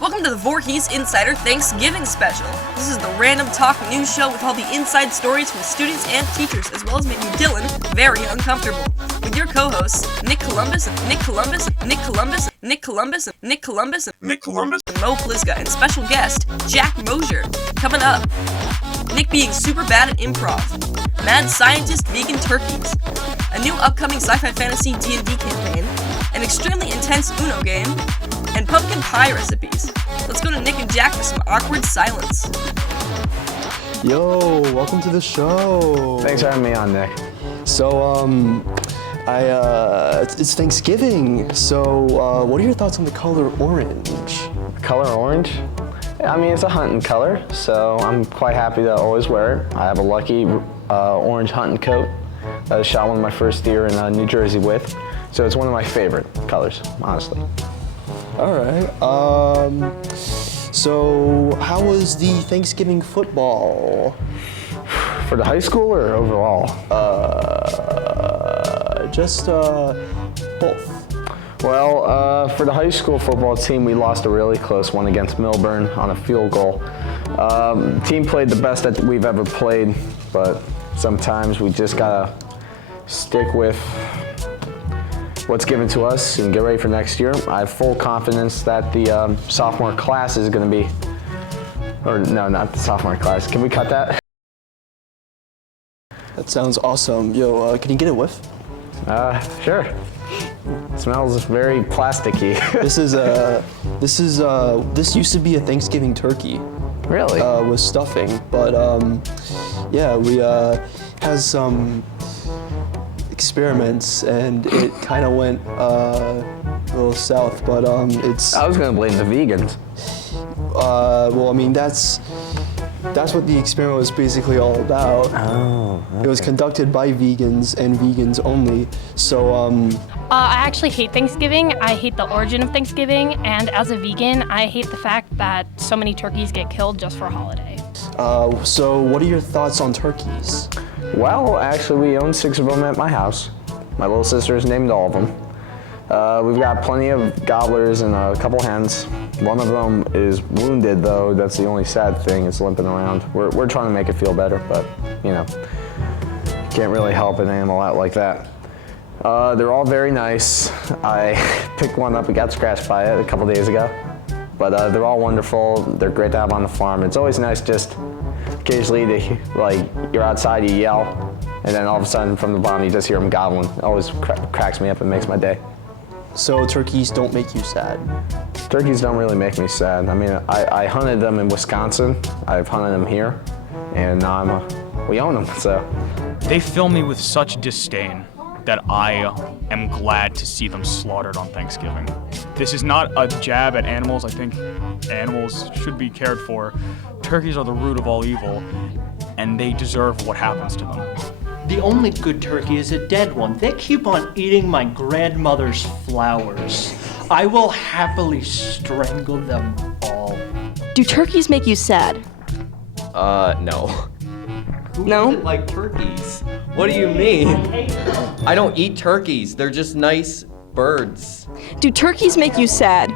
Welcome to the Voorhees Insider Thanksgiving Special. This is the random talk news show with all the inside stories from students and teachers, as well as making Dylan very uncomfortable. With your co-hosts, Nick Columbus, and Mo Plizga, and special guest, Jack Mosier. Coming up, Nick being super bad at improv, mad scientist vegan turkeys, a new upcoming sci-fi fantasy D&D campaign, an extremely intense Uno game, and pumpkin pie recipes. Let's go to Nick and Jack for some awkward silence. Yo, welcome to the show. Thanks for having me on, Nick. So, it's Thanksgiving. So, what are your thoughts on the color orange? Color orange? I mean, it's a hunting color, so I'm quite happy to always wear it. I have a lucky orange hunting coat that I shot one of my first deer in New Jersey with. So it's one of my favorite colors, honestly. All right. So how was the Thanksgiving football? For the high school or overall? Just both. Well, for the high school football team, we lost a really close one against Milburn on a field goal. The team played the best that we've ever played, but sometimes we just gotta stick with what's given to us and get ready for next year. I have full confidence that the sophomore class is going to be, or no, not the sophomore class. Can we cut that? That sounds awesome. Yo, can you get a whiff? Sure. It smells very plasticky. This used to be a Thanksgiving turkey. Really? With stuffing, but yeah, we had some experiments and it kind of went a little south, but it's. I was gonna blame the vegans. Well, I mean that's what the experiment was basically all about. Oh. Okay. It was conducted by vegans and vegans only. So I actually hate Thanksgiving. I hate the origin of Thanksgiving, and as a vegan, I hate the fact that so many turkeys get killed just for a holiday. So what are your thoughts on turkeys? Well, actually, we own 6 of them at my house. My little sister's named all of them. We've got plenty of gobblers and a couple hens. One of them is wounded, though. That's the only sad thing. It's limping around. We're trying to make it feel better, but, you know, can't really help an animal out like that. They're all very nice. I picked one up and got scratched by it a couple days ago. But they're all wonderful. They're great to have on the farm. It's always nice just occasionally to, like, you're outside, you yell, and then all of a sudden from the bottom you just hear them gobbling. It always cracks me up and makes my day. So turkeys don't make you sad? Turkeys don't really make me sad. I mean, I hunted them in Wisconsin. I've hunted them here, and now we own them, so. They fill me with such disdain that I am glad to see them slaughtered on Thanksgiving. This is not a jab at animals. I think animals should be cared for. Turkeys are the root of all evil, and they deserve what happens to them. The only good turkey is a dead one. They keep on eating my grandmother's flowers. I will happily strangle them all. Do turkeys make you sad? No. Who doesn't like turkeys? What do you mean? I don't eat turkeys. They're just nice birds. Do turkeys make you sad?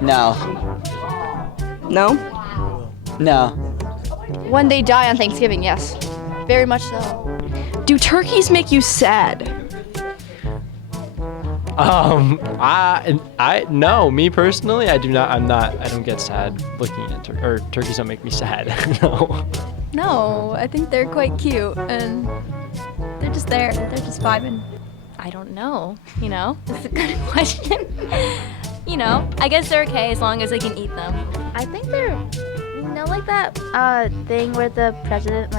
No. No? No. When they die on Thanksgiving, yes. Very much so. Do turkeys make you sad? No, me personally, I do not. I don't get sad looking at turkeys don't make me sad. No. No, I think they're quite cute and they're just there. They're just vibing. I don't know, That's a good question. I guess they're okay as long as I can eat them. I think they're, like that thing where the president,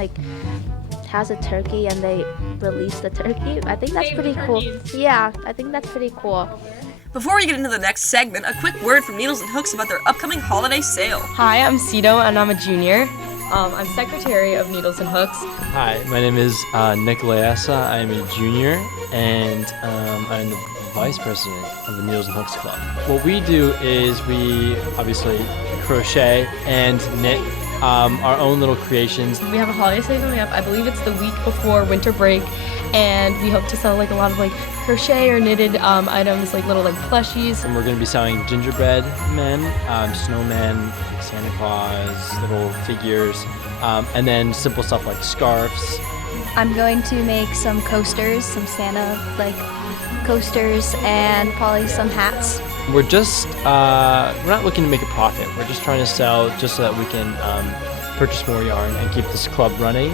has a turkey and they release the turkey. I think that's pretty cool. Yeah, I think that's pretty cool. Before we get into the next segment, a quick word from Needles and Hooks about their upcoming holiday sale. Hi, I'm Cito and I'm a junior. I'm secretary of Needles and Hooks. Hi, my name is Nick Leasa. I'm a junior and I'm the vice president of the Needles and Hooks Club. What we do is we obviously crochet and knit our own little creations. We have a holiday sale coming up. I believe it's the week before winter break, and we hope to sell a lot of crochet or knitted items like little plushies. And we're going to be selling gingerbread men, snowmen, like Santa Claus, little figures, and then simple stuff like scarves. I'm going to make some coasters, some Santa coasters, and probably some hats. We're not looking to make a profit. We're just trying to sell just so that we can purchase more yarn and keep this club running.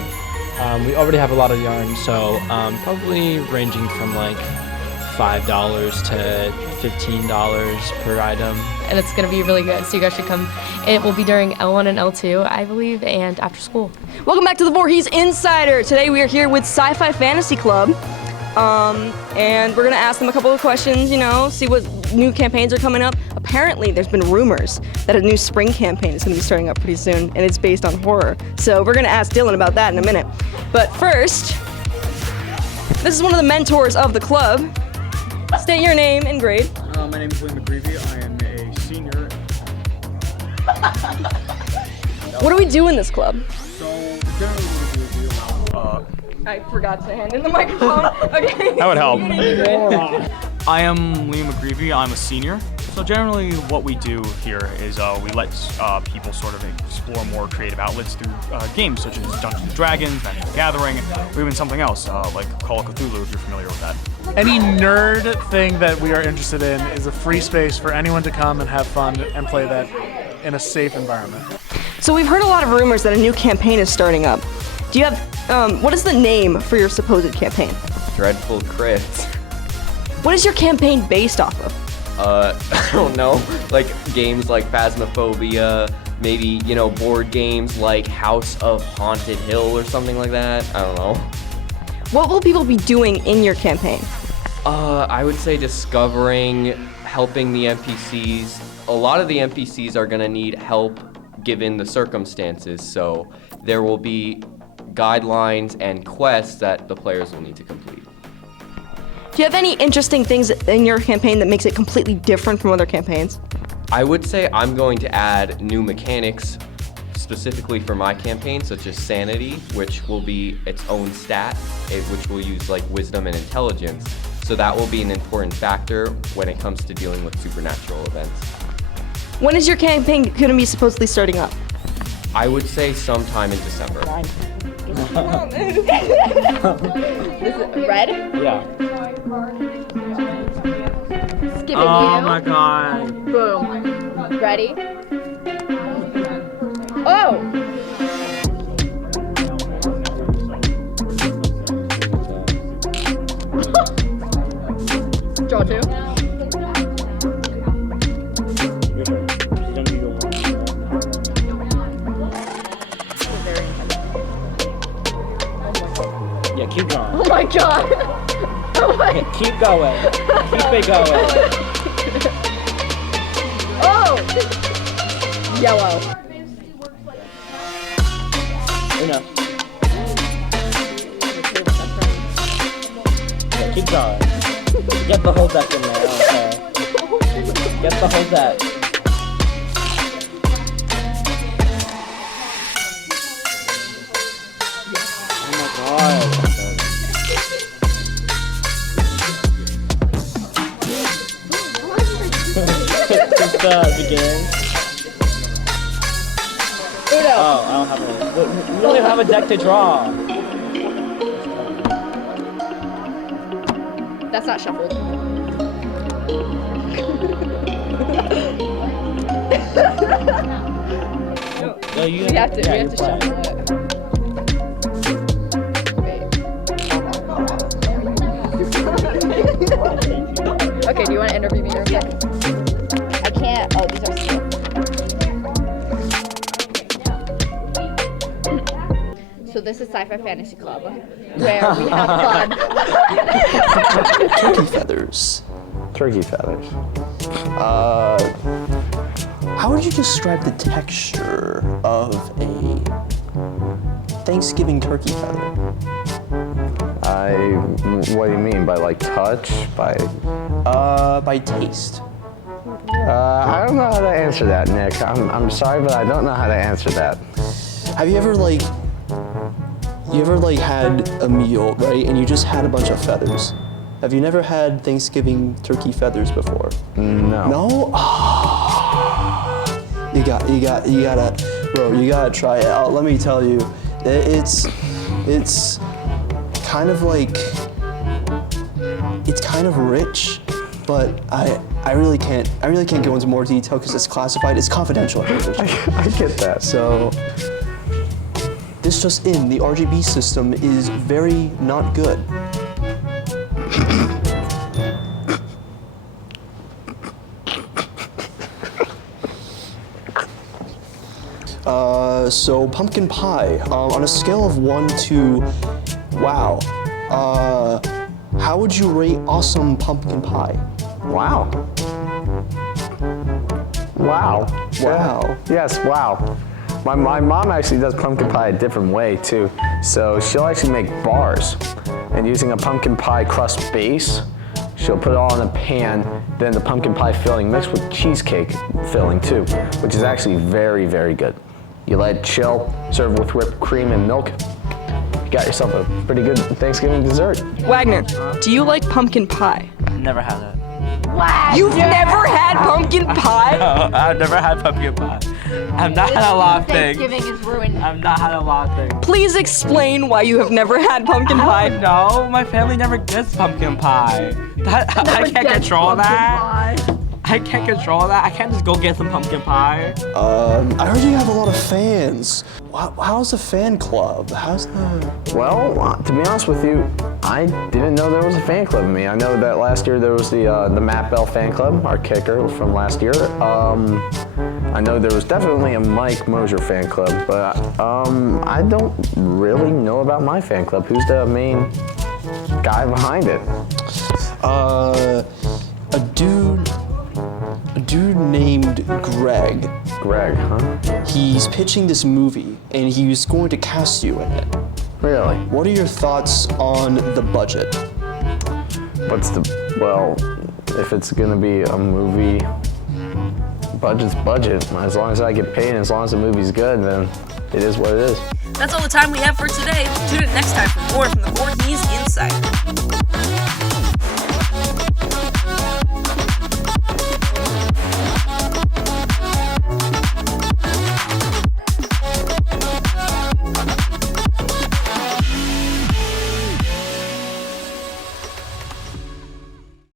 We already have a lot of yarn, so probably ranging from like $5 to $15 per item. And it's going to be really good, so you guys should come. It will be during L1 and L2, I believe, and after school. Welcome back to the Voorhees Insider. Today we are here with Sci-Fi Fantasy Club, and we're gonna ask them a couple of questions, see what new campaigns are coming up. Apparently there's been rumors that a new spring campaign is gonna be starting up pretty soon, and it's based on horror. So we're gonna ask Dylan about that in a minute. But first, this is one of the mentors of the club. State your name and grade. My name is Liam McGreevy. I am a senior. What do we do in this club? So generally what we do I forgot to hand in the microphone. Okay. That would help. Your name and grade. I am Liam McGreevy. I'm a senior. So generally what we do here is we let people sort of explore more creative outlets through games such as Dungeons & Dragons, Magic the Gathering, or even something else like Call of Cthulhu if you're familiar with that. Any nerd thing that we are interested in is a free space for anyone to come and have fun and play that in a safe environment. So we've heard a lot of rumors that a new campaign is starting up. Do you have, what is the name for your supposed campaign? Dreadful Crits. What is your campaign based off of? I don't know, like games like Phasmophobia, maybe, board games like House of Haunted Hill or something like that. I don't know. What will people be doing in your campaign? I would say discovering, helping the NPCs. A lot of the NPCs are gonna need help given the circumstances, so there will be guidelines and quests that the players will need to complete. Do you have any interesting things in your campaign that makes it completely different from other campaigns? I would say I'm going to add new mechanics specifically for my campaign, such as sanity, which will be its own stat, which will use like wisdom and intelligence. So that will be an important factor when it comes to dealing with supernatural events. When is your campaign going to be supposedly starting up? I would say sometime in December. Red? Yeah. Skipping Oh you. my god. Boom. Ready? Oh! Draw two. Yeah, keep going. Oh my god! Oh my Yeah, keep going. Keep it going. Oh! Yellow. Uno. Yeah, keep going. Get the whole deck in there, okay. Get the whole deck. Oh my god. Since the beginning. Uno. Oh, I don't have one. We don't even have a deck to draw. That's not shuffled. No, you We have to you're playing. shuffle it. Okay, do you want to interview me real quick? I can't. Oh, these are still. So this is Sci-Fi Fantasy Club, where we have fun. Turkey feathers. Turkey feathers. How would you describe the texture of a Thanksgiving turkey feather? What do you mean by like touch? By taste. I don't know how to answer that, Nick. I'm sorry, but I don't know how to answer that. Have you ever had a meal, right? And you just had a bunch of feathers. Have you never had Thanksgiving turkey feathers before? No. No? You gotta, bro, you gotta try it out. Let me tell you, it's kind of like, it's kind of rich, but I really can't go into more detail because it's classified. It's confidential. I get that. So this just in, the RGB system is very not good. So pumpkin pie, on a scale of 1 to wow, how would you rate awesome pumpkin pie? Wow. Wow. Wow. Yes, wow. My mom actually does pumpkin pie a different way too. So she'll actually make bars, and using a pumpkin pie crust base, she'll put it all in a pan, then the pumpkin pie filling mixed with cheesecake filling too, which is actually very, very good. You let it chill, serve with whipped cream and milk. You got yourself a pretty good Thanksgiving dessert. Wagner, do you like pumpkin pie? Never had it. You've never had pumpkin pie? No, I've never had pumpkin pie. I've not had a lot of things. Thanksgiving is ruined. I've not had a lot of things. Please explain why you have never had pumpkin pie. No, my family never gets pumpkin pie. I can't control that. I can't control that. I can't just go get some pumpkin pie. I heard you have a lot of fans. How's the fan club? How's the... Well, to be honest with you, I didn't know there was a fan club of me. I know that last year there was the Matt Bell fan club, our kicker from last year. I know there was definitely a Mike Mosier fan club, but I don't really know about my fan club. Who's the main guy behind it? A dude named Greg. Greg, huh? He's pitching this movie, and he's going to cast you in it. Really? What are your thoughts on the budget? Well, if it's gonna be a movie, budget's budget. As long as I get paid and as long as the movie's good, then it is what it is. That's all the time we have for today. Tune in next time for more from the Voorhees Insider.